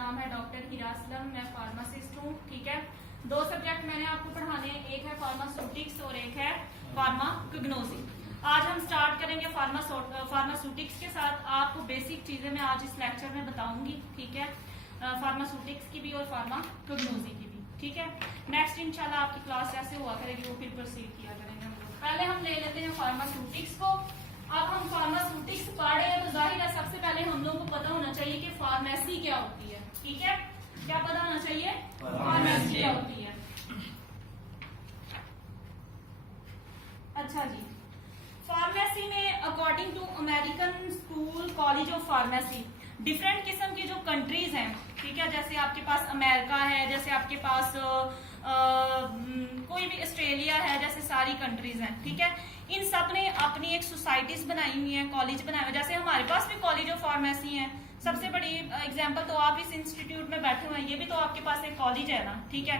नाम है डॉक्टर हिरा असलम, मैं फार्मासिस्ट हूँ। ठीक है, दो सब्जेक्ट मैंने आपको पढ़ाने हैं, एक है फार्मास्यूटिक्स और एक है फार्माकोग्नोसी। आज हम स्टार्ट करेंगे फार्मास्यूटिक्स के साथ। आपको बेसिक चीजें मैं आज इस लेक्चर में बताऊंगी। ठीक है, फार्मास्यूटिक्स की भी और फार्माकोग्नोसी की भी। ठीक है, नेक्स्ट इंशाल्लाह आपकी क्लास जैसे हुआ करेगी वो फिर प्रोसीड किया करेंगे हम लोग। पहले हम ले लेते हैं फार्मास्यूटिक्स को। अब हम फार्मास्यूटिक्स पढ़ रहे हैं तो जाहिर है सबसे पहले हम लोगों को पता होना चाहिए कि फार्मेसी क्या होती है। ठीक है, क्या पता होना चाहिए? फार्मेसी क्या होती है। अच्छा जी, फार्मेसी में according to American school college of pharmacy different किस्म की जो कंट्रीज हैं, ठीक है, जैसे आपके पास अमेरिका है, जैसे आपके पास कोई भी ऑस्ट्रेलिया है, जैसे सारी कंट्रीज हैं। ठीक है, इन सब ने अपनी एक सोसाइटीज बनाई हुई है, कॉलेज बनाए हुए। जैसे हमारे पास भी कॉलेज ऑफ फार्मेसी है। सबसे बड़ी एग्जांपल तो आप इस इंस्टीट्यूट में बैठे हुए हैं, ये भी तो आपके पास एक कॉलेज है ना। ठीक है,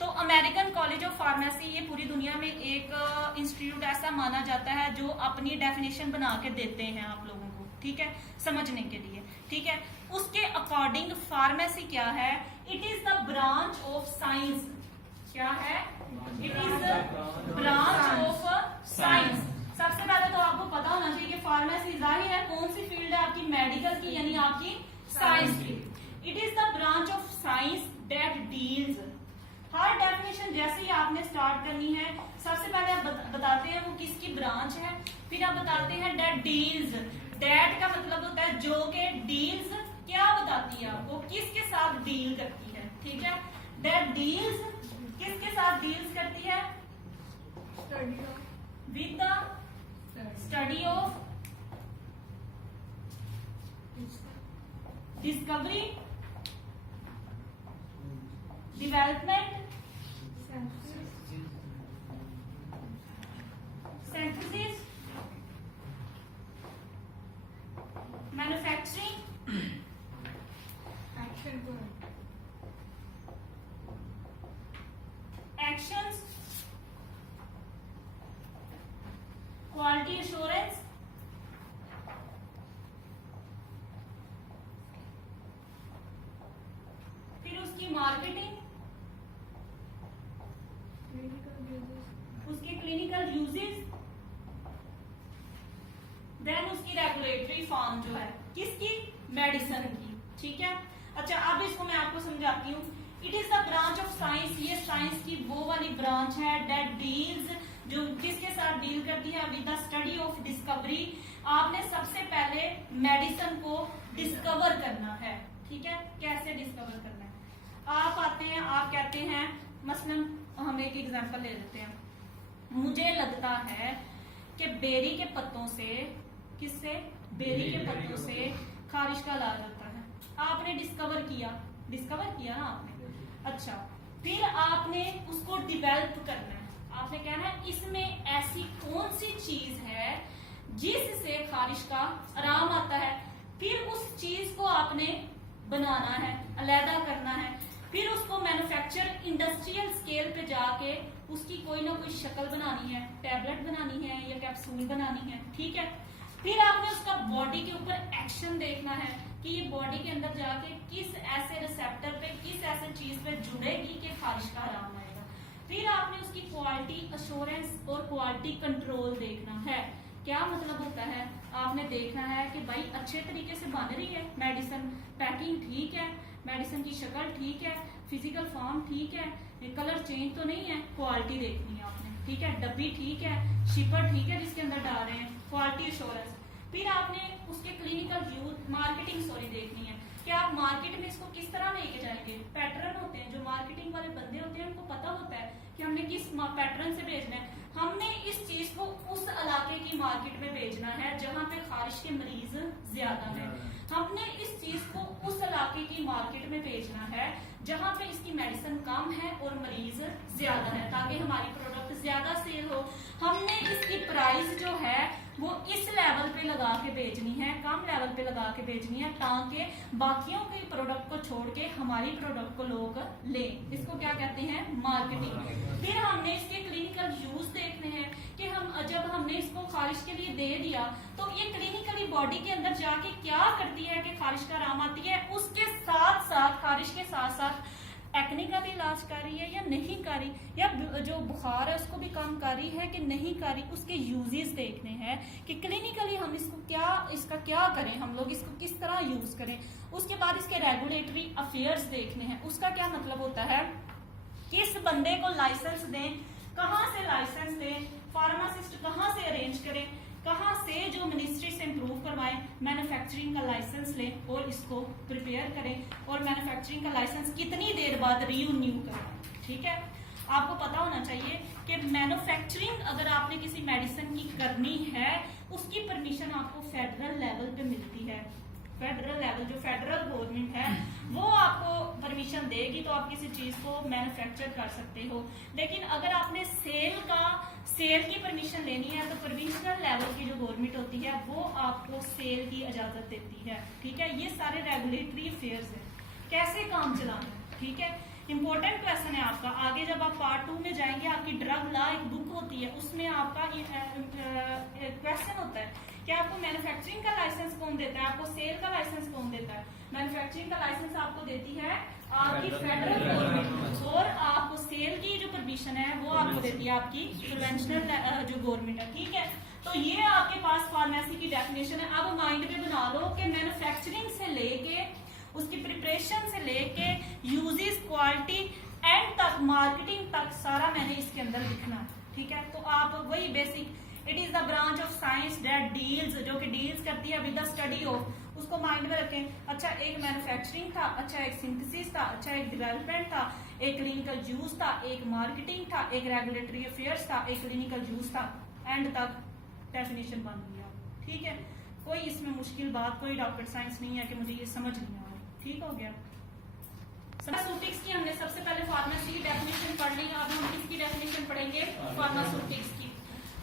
तो अमेरिकन कॉलेज ऑफ फार्मेसी ये पूरी दुनिया में एक इंस्टीट्यूट ऐसा माना जाता है जो अपनी डेफिनेशन बना के देते हैं आप लोगों को, ठीक है, समझने के लिए। ठीक है, उसके अकॉर्डिंग फार्मेसी क्या है? It is the branch of science. क्या है? It is the branch of science. सबसे पहले तो आपको पता होना चाहिए कि फार्मेसी जाहिर है कौन सी फील्ड है आपकी, मेडिकल की, यानी आपकी साइंस की। It is the branch of science that deals. Her definition जैसे ही आपने स्टार्ट करनी है, सबसे पहले आप बताते हैं वो किसकी ब्रांच है, फिर आप बताते हैं दैट डील्स। दैट का मतलब होता है जो के, डील्स क्या बताती है आपको, किसके साथ डील करती है। ठीक है, दैट डील्स किसके साथ डील्स करती है? With the study of discovery, development, synthesis, manufacturing, actions, quality assurance, फिर उसकी मार्केटिंग, उसके क्लिनिकल यूजेस, देन उसकी रेगुलेटरी फॉर्म जो है किसकी, मेडिसिन की। ठीक है, अच्छा अब इसको मैं आपको समझाती हूँ। It is the branch of science, ये साइंस की वो वाली ब्रांच है दैट डील्स, जो किसके साथ डील करती है, with the study of discovery. आपने सबसे पहले मेडिसिन को डिस्कवर करना है। ठीक है, कैसे डिस्कवर करना है? आप आते हैं, आप कहते हैं, मसलन हम एक एग्जांपल ले लेते हैं, मुझे लगता है कि बेरी के पत्तों से, किससे, बेरी के पत्तों से खारिश का इलाज होता है। आपने डिस्कवर किया ना आपने। अच्छा, फिर आपने उसको डेवलप करना है। आपने कहना है इसमें ऐसी कौन सी चीज है जिससे खारिश का आराम आता है। फिर उस चीज को आपने बनाना है, अलहदा करना है, फिर उसको मैन्युफैक्चर इंडस्ट्रियल स्केल पे जाके उसकी कोई ना कोई शक्ल बनानी है, टैबलेट बनानी है या कैप्सूल बनानी है। ठीक है, फिर आपने उसका बॉडी के ऊपर एक्शन देखना है कि ये बॉडी के अंदर जाके किस ऐसे रिसेप्टर पे, किस ऐसे चीज पे जुड़ेगी कि खारिश का आराम आएगा। फिर आपने उसकी क्वालिटी अश्योरेंस और क्वालिटी कंट्रोल देखना है। क्या मतलब होता है? आपने देखना है कि भाई अच्छे तरीके से बन रही है मेडिसिन, पैकिंग ठीक है, मेडिसिन की शक्ल ठीक है, फिजिकल फॉर्म ठीक है, कलर चेंज तो नहीं है, क्वालिटी देखनी है आपने। ठीक है, डब्बी ठीक है, शिपर ठीक है जिसके अंदर डाल रहे हैं, क्वालिटी एश्योरेंस। फिर आपने उसके क्लिनिकल यूज, मार्केटिंग देखनी है कि आप मार्केट में इसको किस तरह लेके जाएंगे। पैटर्न होते हैं, जो मार्केटिंग वाले बंदे होते हैं उनको पता होता है कि हमने किस पैटर्न से भेजना है। हमने इस चीज को उस इलाके की मार्केट में भेजना है जहां पे खारिश के मरीज ज्यादा है। हमने इस चीज को उस इलाके की मार्केट में भेजना है जहां पे इसकी मेडिसिन कम है और मरीज ज्यादा है, ताकि हमारी प्रोडक्ट ज्यादा सेल हो। हमने इसकी प्राइस जो है वो इस लेवल पे लगा के बेचनी है, कम लेवल पे लगा के बेचनी है, ताकि बाकियों के प्रोडक्ट को छोड़ के हमारी प्रोडक्ट को लोग लें। इसको क्या कहते हैं? मार्केटिंग। फिर हमने इसके क्लिनिकल यूज देखने हैं कि हम जब हमने इसको खारिश के लिए दे दिया तो ये क्लिनिकली बॉडी के अंदर जाके क्या करती है कि खारिश का आराम आती है, उसके साथ साथ टेक्निकल इलाज कर रही है या नहीं कर रही, या जो बुखार है उसको भी कम कर रही है कि नहीं कर रही, उसके यूजेस देखने हैं कि क्लिनिकली हम इसका क्या करें, हम लोग इसको किस तरह यूज करें। उसके बाद इसके रेगुलेटरी अफेयर्स देखने हैं। उसका क्या मतलब होता है, किस बंदे को लाइसेंस दें, कहाँ से लाइसेंस दें, फार्मासिस्ट कहाँ से अरेंज करें, कहाँ से जो मिनिस्ट्री से इम्प्रूव करवाएं, मैन्युफैक्चरिंग का लाइसेंस लें और इसको प्रिपेयर करें, और मैन्युफैक्चरिंग का लाइसेंस कितनी देर बाद रिन्यू करवाएं। ठीक है, आपको पता होना चाहिए कि मैन्युफैक्चरिंग अगर आपने किसी मेडिसिन की करनी है, उसकी परमिशन आपको फेडरल लेवल पे मिलती है। फेडरल लेवल, जो फेडरल गवर्नमेंट है वो आपको परमिशन देगी तो आप किसी चीज को मैन्युफैक्चर कर सकते हो। लेकिन अगर आपने सेल की परमिशन लेनी है तो प्रोविंशियल लेवल की जो गवर्नमेंट होती है वो आपको सेल की इजाजत देती है। ठीक है, ये सारे रेगुलेटरी अफेयर्स है, कैसे काम चलाना है। ठीक है, इंपॉर्टेंट क्वेश्चन है आपका। आगे जब आप पार्ट 2 में जाएंगे, आपकी ड्रग लॉ एक बुक होती है, उसमें आपका क्वेश्चन होता है कि आपको मैन्युफैक्चरिंग का लाइसेंस कौन देता है, आपको सेल का लाइसेंस कौन देता है। मैन्युफैक्चरिंग का लाइसेंस आपको देती है आपकी फेडरल गवर्नमेंट, और आपको सेल की जो परमिशन है वो आपको देती है आपकी प्रोविंशियल जो गवर्नमेंट है। ठीक है, तो ये आपके पास फार्मेसी की डेफिनेशन है। अब माइंड में बना लो कि मैन्युफैक्चरिंग से लेके उसकी प्रिपरेशन से लेके यूजेस, क्वालिटी एंड तक, मार्केटिंग तक सारा मैंने इसके अंदर लिखना है। ठीक है, तो आप वही basic, it is the branch of science that deals, जो कि डील्स करती है विद द स्टडी ऑफ, उसको माइंड में रखें। अच्छा, एक मैन्युफैक्चरिंग था, अच्छा एक सिंथेसिस था, अच्छा एक डेवलपमेंट था, एक क्लिनिकल यूज था, एक मार्केटिंग था, एक रेगुलेटरी अफेयर्स था, एक क्लिनिकल यूज था, एंड तक डेफिनेशन बन गया। ठीक है, कोई इसमें मुश्किल बात, कोई रॉकेट साइंस नहीं है कि मुझे ये समझ नहीं आ रही। ठीक हो गया। फार्मास्यूटिक्स की हमने सबसे पहले फार्मेसी की डेफिनेशन पढ़ ली, अब हम किसकी डेफिनेशन पढ़ेंगे, फार्मास्यूटिक्स की।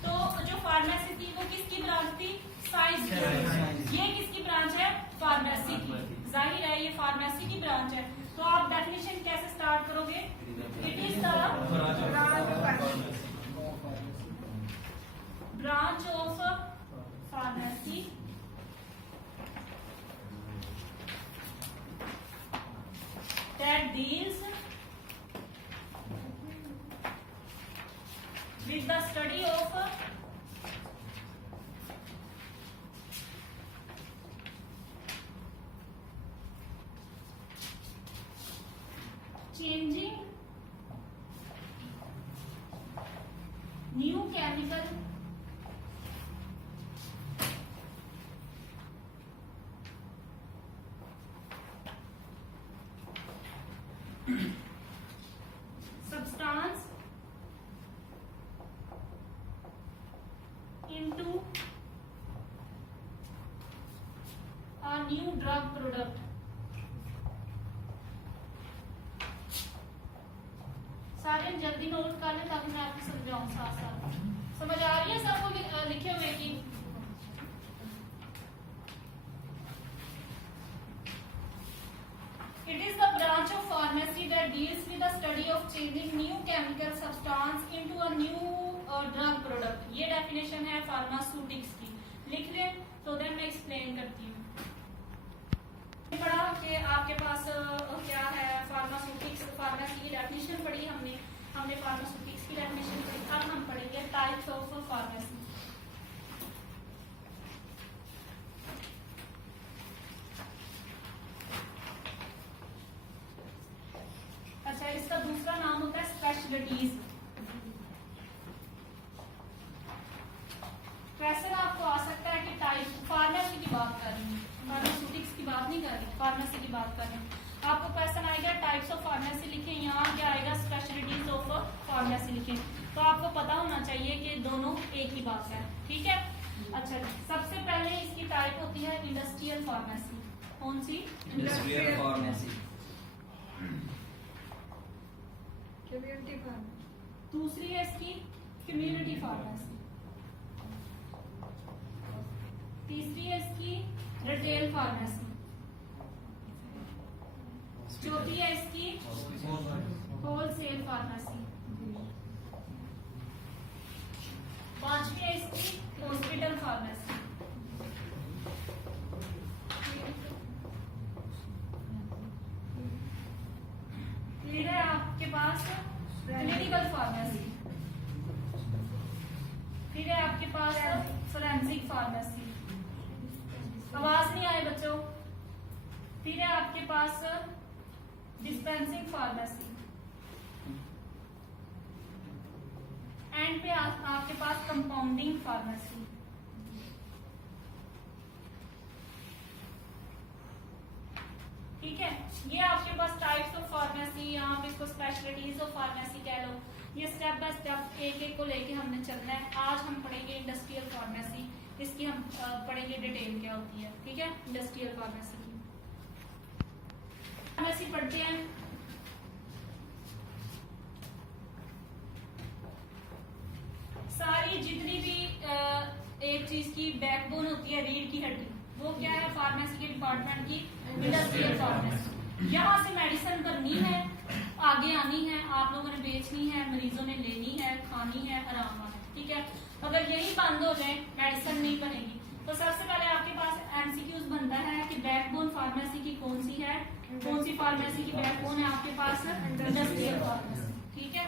तो जो फार्मेसी थी वो किसकी ब्रांच थी, साइंस की। ये किसकी ब्रांच है, फार्मेसी की। जाहिर है ये फार्मेसी की ब्रांच है। तो आप डेफिनेशन कैसे स्टार्ट करोगे, it is the branch of pharmacy that deals with the study of changing new chemical substance into a new drug product। सारे जल्दी नोट कर लें ताकि मैं आपको समझाऊं साथ साथ। समझ आ रही है सबको लिखे हुए की? It is the branch of pharmacy that deals with the study of changing new chemical substance into a new drug product। ये डेफिनेशन है फार्मास्यूटिक्स की, लिख लें तो देन मैं एक्सप्लेन करती हूँ। पढ़ा कि आपके पास क्या है फार्मास्यूटिक्स, फार्मेसी की डेफिनेशन पढ़ी हमने फार्मास्यूटिक्स की डेफिनेशन पढ़ी। अब हम पढ़ेंगे टाइप्स ऑफ फार्मेसी। अच्छा, इसका दूसरा नाम होता है स्पेशलिटीज। क्वेश्चन आपको आ सकता है कि टाइप, फार्मेसी की बात कर रही हूँ, फार्मास्यूटिक्स की बात नहीं कर रही, फार्मेसी की बात कर रही हूँ। आपको क्वेश्चन आएगा टाइप्स ऑफ फार्मेसी लिखें, यहाँ क्या आएगा स्पेशलिटीज ऑफ फार्मेसी लिखें। तो आपको पता होना चाहिए कि दोनों एक ही बात है। ठीक है, अच्छा सबसे पहले इसकी टाइप होती है इंडस्ट्रियल फार्मेसी। कौन सी? Industrial pharmacy. दूसरी है इसकी कम्युनिटी फार्मेसी। तीसरी है इसकी रिटेल फार्मेसी। चौथी है इसकी होलसेल फार्मेसी। पांचवी है इसकी हॉस्पिटल फार्मेसी। क्लियर है पास क्लिनिकल फार्मेसी, फिर है आपके पास फोरेंसिक फार्मेसी, आवाज नहीं आए बच्चों, फिर है आपके पास डिस्पेंसिंग फार्मेसी, एंड पे आपके पास कंपाउंडिंग फार्मेसी। ठीक है, ये आपके पास टाइप्स ऑफ फार्मेसी, या आप इसको स्पेशलिटीज ऑफ फार्मेसी कह लो। ये स्टेप बाय स्टेप एक एक को लेके हमने चलना है। आज हम पढ़ेंगे इंडस्ट्रियल फार्मेसी, इसकी हम पढ़ेंगे डिटेल क्या होती है। ठीक है, इंडस्ट्रियल फार्मेसी की फार्मेसी पढ़ते हैं। सारी जितनी भी एक चीज की बैकबोन होती है, रीढ़ की हड्डी, वो क्या है? फार्मेसी के डिपार्टमेंट की इंडस्ट्रियल फार्मेसी। यहाँ से मेडिसिन बननी है, आगे आनी है, आप लोगों ने बेचनी है, मरीजों ने लेनी है, खानी है, आराम आना है। ठीक है, अगर यही बंद हो जाए, मेडिसिन नहीं बनेगी। तो सबसे पहले आपके पास एमसीक्यूज बनता है कि बैकबोन फार्मेसी की कौन सी है, कौन सी फार्मेसी की बैकबोन है आपके पास? Industrial pharmacy. ठीक है,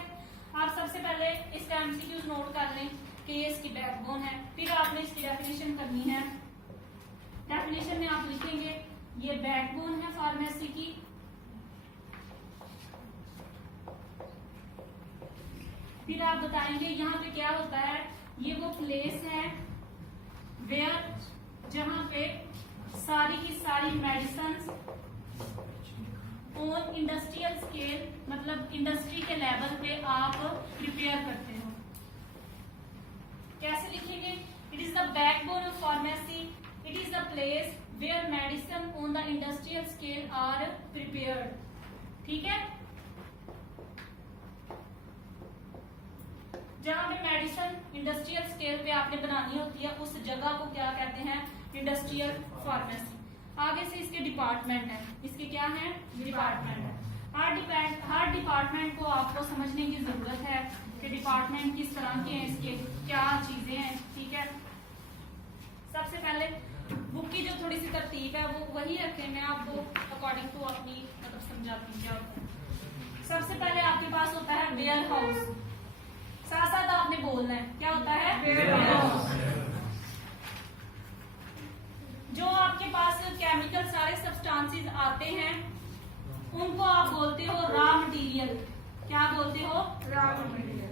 आप सबसे पहले इसका एमसीक्यूज नोट कर लें कि ये इसकी बैकबोन है। फिर आपने इसकी डेफिनेशन करनी है। डेफिनेशन में आप लिखेंगे ये बैकबोन है फार्मेसी की, फिर आप बताएंगे यहाँ पे क्या होता है। ये वो प्लेस है वेयर, जहां पे सारी की सारी मेडिसिन ऑन इंडस्ट्रियल स्केल, मतलब इंडस्ट्री के लेवल पे आप प्रिपेयर करते हो। कैसे लिखेंगे? It is the backbone of pharmacy, it is the place where medicine on the industrial scale are prepared. ठीक है, जहां पे मेडिसिन इंडस्ट्रियल स्केल पे आपने बनानी होती है, उस जगह को क्या कहते हैं? Industrial pharmacy. आगे से इसके डिपार्टमेंट है, इसके क्या है? डिपार्टमेंट है। हर डिपार्टमेंट को आपको समझने की जरूरत है कि डिपार्टमेंट किस तरह के हैं, इसके क्या चीजें हैं। ठीक है, सबसे पहले बुक की जो थोड़ी सी तरतीब है वो वही रखें, मैं आपको अकॉर्डिंग टू अपनी मतलब समझाती हूँ क्या होता है। सबसे पहले आपके पास होता है वेयर हाउस, साथ साथ आपने बोलना है क्या होता है? Warehouse. जो आपके पास केमिकल सारे सब्सटेंसेस आते हैं उनको आप बोलते हो रॉ मटेरियल। क्या बोलते हो? Raw material.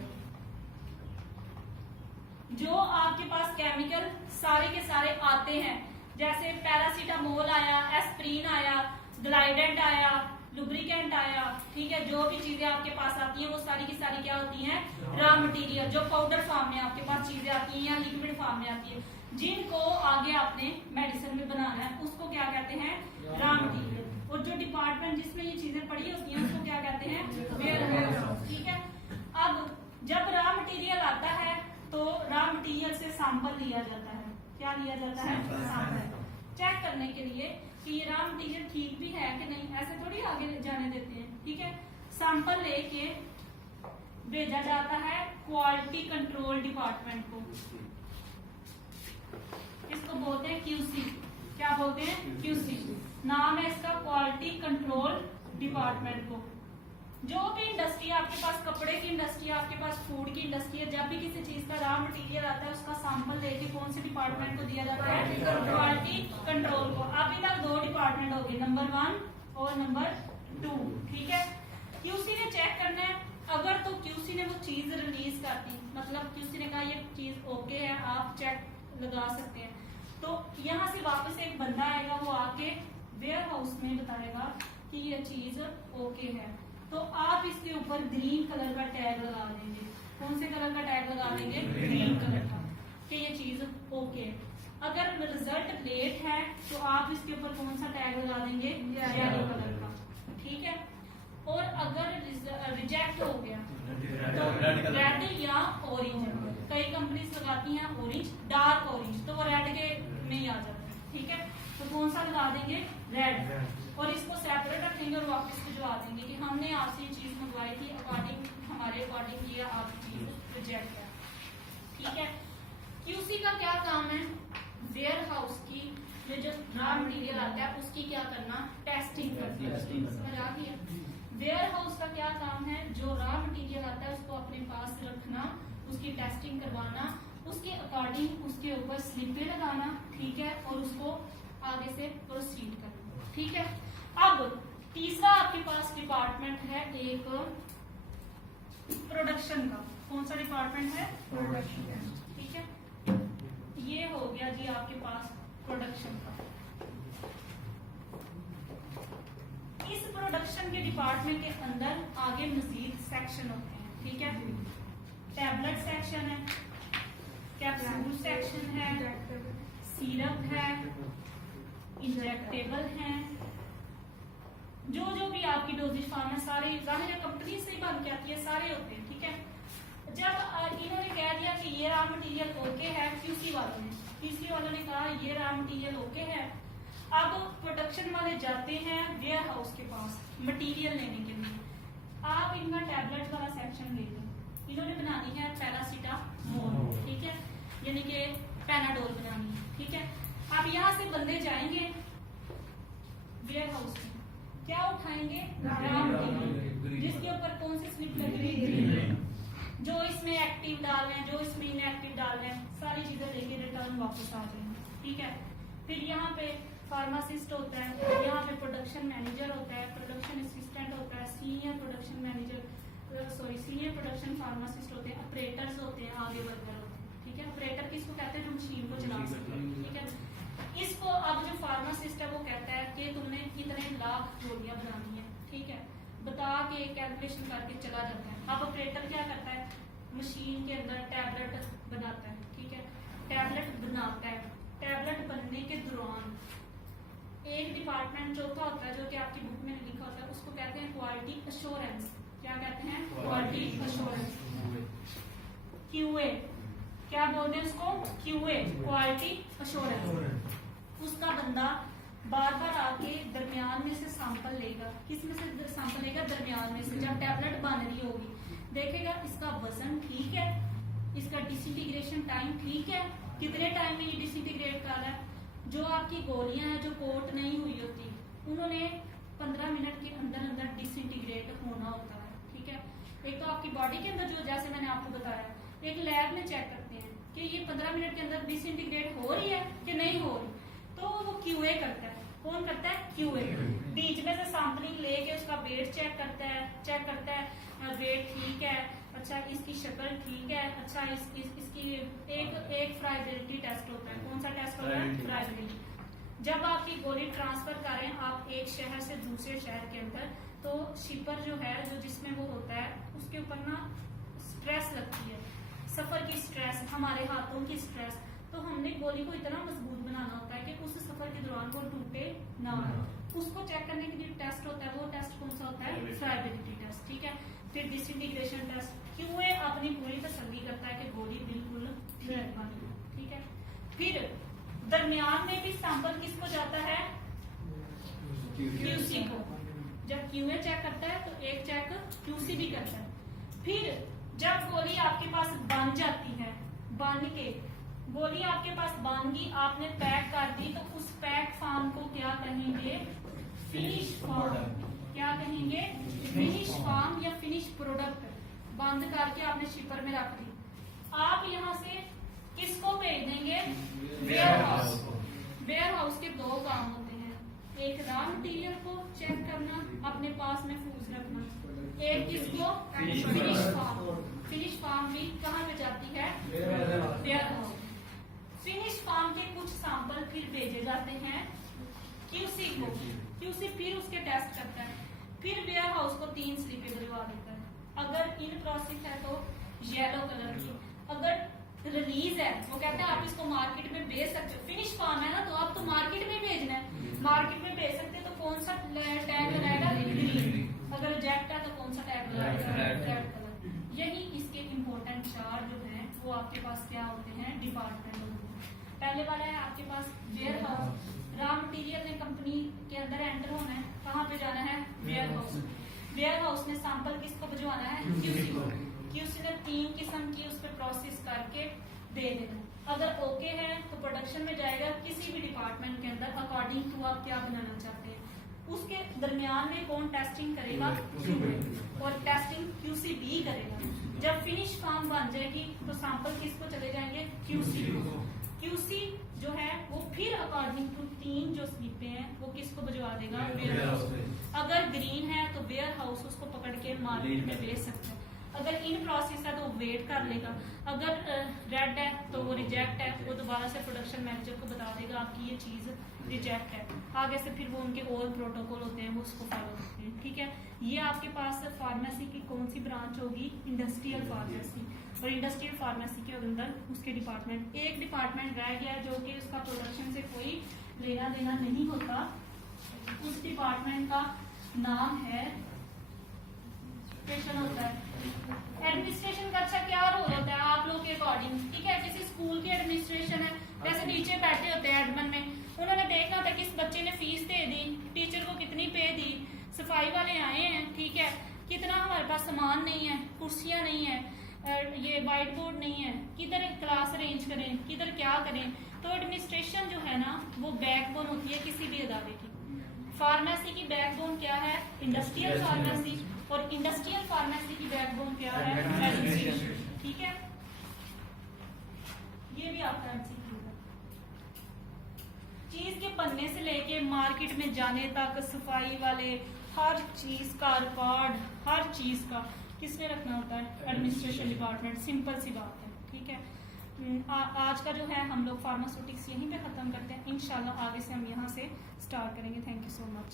जो आपके पास केमिकल सारे के सारे आते हैं, जैसे पैरासीटामोल आया, एस्प्रीन आया, ग्लाइडेंट आया, लुब्रिकेंट आया। ठीक है, जो भी चीजें आपके पास आती हैं वो सारी की सारी क्या होती हैं? Raw material. जो पाउडर फॉर्म में आपके पास चीजें आती हैं या लिक्विड फॉर्म में आती है, जिनको आगे आपने मेडिसिन में बनाना है, उसको क्या कहते हैं? Raw material. और जो डिपार्टमेंट जिसमें ये चीजें पड़ी होती हैं उसको क्या कहते हैं? Warehouse. ठीक है, अब जब रॉ मटेरियल आता है तो रॉ मटेरियल से सैंपल लिया जाता है। क्या लिया जाता है? सैंपल, चेक करने के लिए कि ये रॉ मटेरियल ठीक भी है कि नहीं। ऐसे थोड़ी आगे जाने देते हैं। ठीक है, सैंपल लेके भेजा जाता है क्वालिटी कंट्रोल डिपार्टमेंट को, इसको बोलते हैं क्यूसी। क्या बोलते हैं? क्यूसी नाम है इसका, क्वालिटी कंट्रोल डिपार्टमेंट को। जो भी इंडस्ट्री आपके पास, कपड़े की इंडस्ट्री, आपके पास फूड की इंडस्ट्री है, जब भी किसी चीज का रॉ मटेरियल आता है उसका सैंपल लेके कौन से डिपार्टमेंट को दिया जाता है? क्वालिटी कंट्रोल को। अभी तक दो डिपार्टमेंट हो गए, नंबर 1 और नंबर 2। ठीक है, क्यूसी ने चेक करना है। अगर तो क्यूसी ने वो चीज रिलीज कर दी, मतलब क्यूसी ने कहा ये चीज ओके है, आप चेक लगा सकते हैं, तो यहाँ से वापस एक बंदा आएगा, वो आके वेयर हाउस में बताएगा कि ये चीज ओके है। तो आप इसके ऊपर ग्रीन कलर का टैग लगा देंगे। कौन से कलर का टैग लगा देंगे? ग्रीन कलर का, कि ये चीज ओके है। अगर रिजल्ट लेट है तो आप इसके ऊपर कौन सा टैग लगा देंगे? येलो कलर का। ठीक है, और अगर रिजेक्ट हो गया तो रेड या ऑरेंज। कई कंपनीज लगाती हैं ऑरेंज, डार्क ऑरेंज, तो वो रेड के में ही आ जाता है। ठीक है, तो कौन सा लगा देंगे? रेड। और इसको सेपरेट रखेंगे और वापस भिजवा देंगे कि हमने आपसे ये चीज मंगवाई थी, अकॉर्डिंग हमारे अकॉर्डिंग ये आप चीज रिजेक्ट है। ठीक है, क्यूसी का क्या काम है? वेयर हाउस की जो रॉ मटेरियल आता है उसकी क्या करना? टेस्टिंग करना। समझ आ गई है? वेयर हाउस का क्या काम है? जो रॉ मटेरियल आता है उसको अपने पास रखना, उसकी टेस्टिंग करवाना, उसके अकॉर्डिंग उसके ऊपर स्लिपें लगाना, ठीक है, और उसको आगे से प्रोसीड करना, ठीक है। अब तीसरा आपके पास डिपार्टमेंट है एक प्रोडक्शन का। कौन सा डिपार्टमेंट है? प्रोडक्शन, ठीक है। ये हो गया जी आपके पास प्रोडक्शन का। इस प्रोडक्शन के डिपार्टमेंट के अंदर आगे मजीद सेक्शन होते हैं, ठीक है। टैबलेट सेक्शन है, कैप्सूल सेक्शन है, सिरप है, इंजेक्टेबल है, जो भी आपकी डोजेज फार्म है सारे जाहिर कंपनी से ही बन के आती है, सारे होते हैं, ठीक है। जब इन्होंने कह दिया कि ये रॉ मटेरियल ओके है, क्यूसी वालों ने कहा ये रॉ मटेरियल ओके है, अब प्रोडक्शन वाले जाते हैं वेयर हाउस के पास मटेरियल लेने के लिए। आप इनका टैबलेट वाला सेक्शन ले लो, इन्होंने बनानी है पैरासीटामोल, ठीक है, यानी कि पैनाडोल बनानी है, ठीक है। आप यहाँ से बंदे जाएंगे वेयर हाउस में, क्या उठाएंगे? रॉ मटेरियल, जिसके ऊपर कौन सी स्लिप लग रही है, जो इसमें एक्टिव डाल रहे हैं, जो इसमें इनएक्टिव डाल रहे हैं, सारी चीजें लेके रिटर्न वापस आ जाएंगे, ठीक है। फिर यहाँ पे फार्मासिस्ट होता है, यहाँ पे प्रोडक्शन मैनेजर होता है, प्रोडक्शन असिस्टेंट होता है, सीनियर प्रोडक्शन फार्मासिस्ट होते हैं, ऑपरेटर्स होते हैं, आगे वर्कर होते हैं, ठीक है। ऑपरेटर किसको कहते हैं? जो मशीन को चला सकते हैं, ठीक है। इसको अब जो फार्मासिस्ट है वो कहता है कि तुमने इतने लाख गोलियां बनानी है, ठीक है, बता के कैलकुलेशन करके चला जाता है। अब ऑपरेटर क्या करता है? मशीन के अंदर टैबलेट बनाता है, ठीक है, टैबलेट बनाता है। टैबलेट बनने के दौरान एक डिपार्टमेंट चौथा होता है, जो कि आपकी बुक में लिखा होता है, उसको कहते हैं क्वालिटी अश्योरेंस। क्या कहते हैं? Quality assurance, QA. क्या बोलते हैं उसको? QA, quality assurance. उसका बंदा बार बार आके दरमियान में से सैंपल लेगा। किस में से सैंपल लेगा? दरमियान में से। जब टैबलेट बन रही होगी देखेगा इसका वजन ठीक है, इसका डिसइंटीग्रेशन टाइम ठीक है, कितने टाइम में ये डिसइंटीग्रेट कर रहा है। जो आपकी गोलियां हैं जो कोट नहीं हुई होती, उन्होंने 15 मिनट के अंदर अंदर डिसइंटीग्रेट होना होता है, ठीक है। एक तो आपकी बॉडी के अंदर जो, जैसे मैंने आपको बताया, एक लैब में चेक करते हैं कि ये 15 मिनट के अंदर डिसइंटीग्रेट हो रही है कि नहीं हो रही, तो वो क्यूए करता है। कौन करता है? क्यूए। बीच में से सैंपलिंग लेके उसका वेट चेक करता है, वेट ठीक है, अच्छा इसकी शक्ल ठीक है, अच्छा इसकी एक फ्राइबिलिटी टेस्ट होता है। कौन सा टेस्ट होता है? फ्राइबिलिटी। जब आपकी गोली ट्रांसफर करें आप एक शहर से दूसरे शहर के अंदर, तो शिपर जो है, जो जिसमें वो होता है, उसके ऊपर ना स्ट्रेस लगती है, सफर की स्ट्रेस, हमारे हाथों की स्ट्रेस। तो हमने गोली को इतना मजबूत बनाना होता है कि उस सफर के दौरान वो टूटे ना। उसको चेक करने के लिए टेस्ट होता है, वो टेस्ट कौन सा होता है? फ्राइबिलिटी टेस्ट, ठीक है। फिर डिसइंटीग्रेशन टेस्ट, क्यूए अपनी पूरी तसल्ली करता है कि गोली बिल्कुल ठीक बनी, ठीक है। फिर दरमियान में भी सैंपल किसको जाता है? क्यूसी को। जब क्यूए चेक करता है तो एक चेक क्यूसी भी करता है। फिर जब गोली आपके पास बन जाती है, बन के गोली आपके पास बन गई, आपने पैक कर दी, तो उस पैक फॉर्म को क्या कहेंगे? Finish form. क्या कहेंगे? फिनिश फॉर्म या फिनिश प्रोडक्ट। बंद करके आपने शिपर में रख दी। आप यहाँ से किसको भेज देंगे? Ware house. वेयर हाउस के दो काम होते हैं, एक रॉ मटेरियल को चेक करना, अपने पास महफूज रखना, एक किसको? Finish form. फिनिश फॉर्म भी कहाँ पे जाती है? Ware house. फिनिश फॉर्म के कुछ सैंपल फिर भेजे जाते हैं क्यूसी को। क्यूसी फिर उसके टेस्ट करता है, फिर वेयर हाउस को 3 स्लिपें दिलवा देता है। अगर इन प्रोसेस है तो येलो कलर की, अगर रिलीज है वो कहते हैं आप इसको मार्केट में भेज सकते हो। फिनिश फॉर्म है ना, तो आप तो मार्केट में भेजना है, मार्केट में भेज सकते हो, तो कौन सा टैग लगाएगा? ग्रीन। अगर रिजेक्ट है तो कौन सा टैग लगाएगा? Red colour. यही इसके इम्पोर्टेंट 4 जो है वो आपके पास क्या होते हैं? डिपार्टमेंट। पहले वाला है आपके पास वेयर हाउस। रॉ मटेरियल ने कंपनी के अंदर एंटर होना है, कहाँ पे जाना है? Warehouse. वेयर हाउस ने सैंपल किसको भिजवाना है? क्यूसी को। क्यूसी ने 3 किस्म की उस पर प्रोसेस करके दे देना। अगर ओके है तो प्रोडक्शन में जाएगा किसी भी डिपार्टमेंट के अंदर, अकॉर्डिंग टू आप क्या बनाना चाहते हैं उसके दरमियान में कौन टेस्टिंग करेगा? QA, और टेस्टिंग QC भी करेगा। जब फिनिश फॉर्म बन जाएगी तो सैंपल किसको चले जाएंगे? QC को। QC जो है वो फिर अकॉर्डिंग टू 3 जो स्लिपें हैं वो किसको भिजवा देगा? Ware house. अगर ग्रीन है तो वेयर हाउस उसको पकड़ के मार्केट में बेच सकता है, अगर इन प्रोसेस है तो वो वेट कर लेगा, अगर रेड है तो वो रिजेक्ट है, वो दोबारा से प्रोडक्शन मैनेजर को बता देगा आपकी ये चीज रिजेक्ट है। आगे से फिर वो उनके और प्रोटोकॉल होते हैं वो उसको फॉलो करते हैं। ठीक है, ये आपके पास फार्मेसी की कौन सी ब्रांच होगी? Industrial pharmacy. और इंडस्ट्रियल फार्मेसी के अंदर उसके डिपार्टमेंट, एक डिपार्टमेंट रह गया जो कि उसका प्रोडक्शन से कोई लेना देना नहीं होता, उस डिपार्टमेंट का नाम है होता है एडमिनिस्ट्रेशन का। अच्छा क्या रोल होता है आप लोग के अकॉर्डिंग? ठीक है, किसी स्कूल की एडमिनिस्ट्रेशन है, जैसे टीचर बैठे होते हैं एडमिन में, उन्होंने देखना था कि इस बच्चे ने फीस दे दी, टीचर को कितनी पे दी, सफाई वाले आए हैं, ठीक है, कितना हमारे पास सामान नहीं है, कुर्सियां नहीं है, ये व्हाइट बोर्ड नहीं है, किधर क्लास अरेंज करें, किधर क्या करें। तो एडमिनिस्ट्रेशन जो है ना वो बैकबोन होती है किसी भी इदारे की। फार्मेसी की बैकबोन क्या है? Industrial pharmacy. और इंडस्ट्रियल फार्मेसी की बैकबोन क्या है? एडमिनिस्ट्रेशन। ठीक है, ये भी आपका एमसीक्यू है। चीज के बनने से लेके मार्केट में जाने तक सफाई वाले हर चीज का रिकॉर्ड, हर चीज का किसने रखना होता है? Administration department. सिंपल सी बात है। ठीक है, आज का जो है हम लोग फार्मास्यूटिक्स यहीं पे खत्म करते हैं। इंशाल्लाह आगे से हम यहाँ से स्टार्ट करेंगे। Thank you so much.